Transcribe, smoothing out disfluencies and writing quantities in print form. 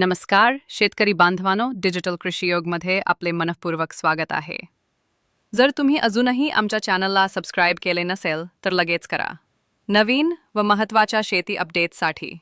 नमस्कार शेतकरी बांधवांनो, डिजिटल कृषी योगमध्ये आपले मनःपूर्वक स्वागत आहे. जर तुम्ही अजूनही आमच्या चॅनलला सबस्क्राईब केले नसेल तर लगेच करा. नवीन व महत्त्वाच्या शेती अपडेट्ससाठी